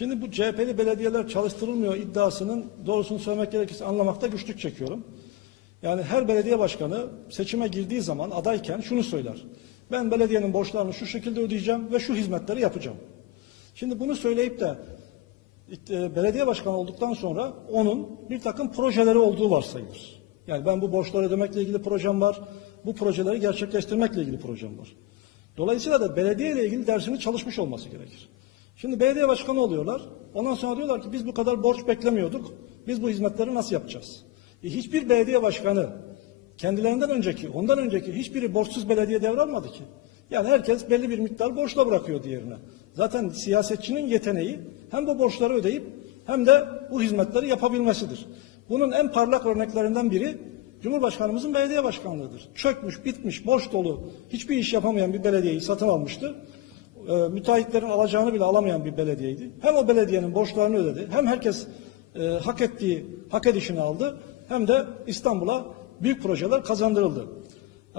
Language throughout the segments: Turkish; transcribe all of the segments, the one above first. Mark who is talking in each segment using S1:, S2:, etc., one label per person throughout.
S1: Şimdi bu CHP'li belediyeler çalıştırılmıyor iddiasının doğrusunu söylemek gerekirse anlamakta güçlük çekiyorum. Yani her belediye başkanı seçime girdiği zaman adayken şunu söyler. Ben belediyenin borçlarını şu şekilde ödeyeceğim ve şu hizmetleri yapacağım. Şimdi bunu söyleyip de e, belediye başkanı olduktan sonra onun bir takım projeleri olduğu varsayılır. Yani ben bu borçları ödemekle ilgili projem var, bu projeleri gerçekleştirmekle ilgili projem var. Dolayısıyla da belediye ile ilgili dersini çalışmış olması gerekir. Şimdi belediye başkanı oluyorlar. Ondan sonra diyorlar ki biz bu kadar borç beklemiyorduk. Biz bu hizmetleri nasıl yapacağız? E, hiçbir belediye başkanı kendilerinden önceki, ondan önceki hiçbiri borçsuz belediye devralmadı ki. Yani herkes belli bir miktar borçla bırakıyor diğerine. Zaten siyasetçinin yeteneği hem bu borçları ödeyip hem de bu hizmetleri yapabilmesidir. Bunun en parlak örneklerinden biri Cumhurbaşkanımızın belediye başkanlığıdır. Çökmüş, bitmiş, borç dolu, hiçbir iş yapamayan bir belediyeyi satın almıştı. E, müteahhitlerin alacağını bile alamayan bir belediyeydi. Hem o belediyenin borçlarını ödedi, hem herkes e, hak ettiği, hak edişini aldı, hem de İstanbul'a büyük projeler kazandırıldı.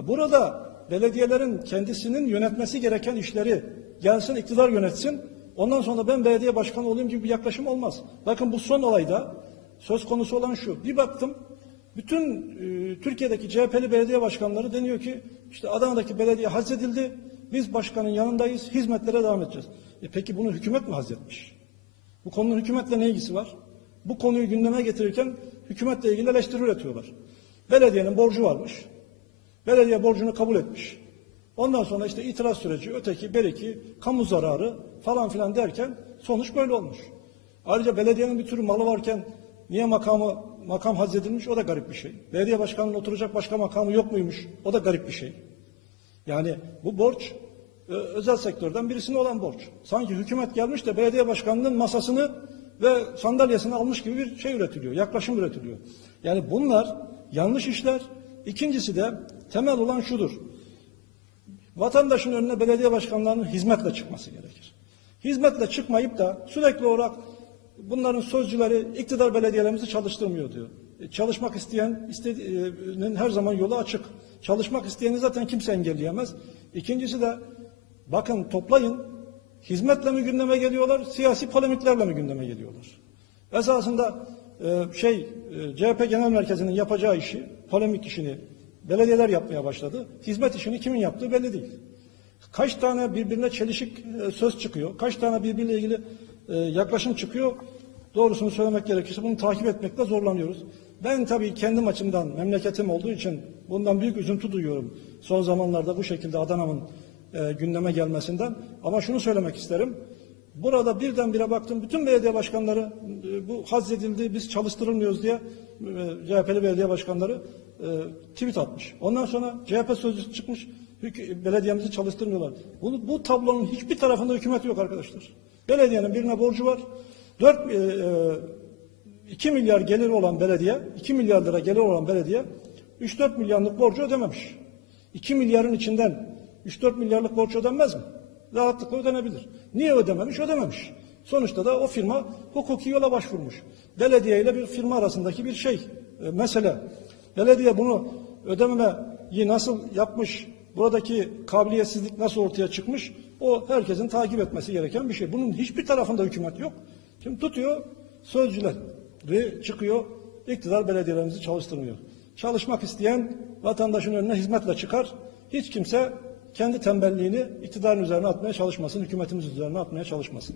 S1: Burada belediyelerin kendisinin yönetmesi gereken işleri gelsin iktidar yönetsin, ondan sonra ben belediye başkanı olayım gibi bir yaklaşım olmaz. Bakın bu son olayda söz konusu olan şu. Bir baktım bütün e, Türkiye'deki CHP'li belediye başkanları deniyor ki işte Adana'daki belediye hazredildi. Biz başkanın yanındayız. Hizmetlere devam edeceğiz. E peki bunu hükümet mi hazretmiş? Bu konunun hükümetle ne ilgisi var? Bu konuyu gündeme getirirken hükümetle ilgili eleştiri üretiyorlar. Belediyenin borcu varmış. Belediye borcunu kabul etmiş. Ondan sonra işte itiraz süreci, öteki, beriki, kamu zararı falan filan derken sonuç böyle olmuş. Ayrıca belediyenin bir tür malı varken niye makamı makam hazredilmiş o da garip bir şey. Belediye başkanının oturacak başka makamı yok muymuş o da garip bir şey. Yani bu borç e, özel sektörden birisine olan borç. Sanki hükümet gelmiş de belediye başkanının masasını ve sandalyesini almış gibi bir şey üretiliyor, yaklaşım üretiliyor. Yani bunlar yanlış işler. İkincisi de temel olan şudur. Vatandaşın önüne belediye başkanlarının hizmetle çıkması gerekir. Hizmetle çıkmayıp da sürekli olarak bunların sözcüleri iktidar belediyelerimizi çalıştırmıyor diyor. E, çalışmak isteyen istediğinin her zaman yolu açık. Çalışmak isteyeni zaten kimse engelleyemez. İkincisi de bakın toplayın hizmetle mi gündeme geliyorlar, siyasi polemiklerle mi gündeme geliyorlar? Esasında e, şey e, CHP Genel Merkezi'nin yapacağı işi, polemik işini belediyeler yapmaya başladı. Hizmet işini kimin yaptığı belli değil. Kaç tane birbirine çelişik e, söz çıkıyor, kaç tane birbiriyle ilgili yaklaşım çıkıyor. Doğrusunu söylemek gerekirse bunu takip etmekte zorlanıyoruz. Ben tabii kendim açımdan memleketim olduğu için bundan büyük üzüntü duyuyorum. Son zamanlarda bu şekilde Adana'nın e, gündeme gelmesinden. Ama şunu söylemek isterim. Burada birdenbire baktım bütün belediye başkanları e, bu hazredildi biz çalıştırılmıyoruz diye e, CHP'li belediye başkanları e, tweet atmış. Ondan sonra CHP sözcüsü çıkmış belediyemizi çalıştırmıyorlar. Bu, bu tablonun hiçbir tarafında hükümet yok arkadaşlar. Belediyenin birine borcu var. 4 e, e, 2 milyar geliri olan belediye, 2 milyar lira geliri olan belediye 3-4 milyarlık borcu ödememiş. 2 milyarın içinden 3-4 milyarlık borç ödenmez mi? Rahatlıkla ödenebilir. Niye ödememiş? Ödememiş. Sonuçta da o firma hukuki yola başvurmuş. Belediye ile bir firma arasındaki bir şey, e, mesele. Belediye bunu ödemeyi nasıl yapmış, buradaki kabiliyetsizlik nasıl ortaya çıkmış, o herkesin takip etmesi gereken bir şey. Bunun hiçbir tarafında hükümet yok. Şimdi tutuyor sözcüleri çıkıyor, iktidar belediyelerimizi çalıştırmıyor. Çalışmak isteyen vatandaşın önüne hizmetle çıkar. Hiç kimse kendi tembelliğini iktidarın üzerine atmaya çalışmasın, hükümetimiz üzerine atmaya çalışmasın.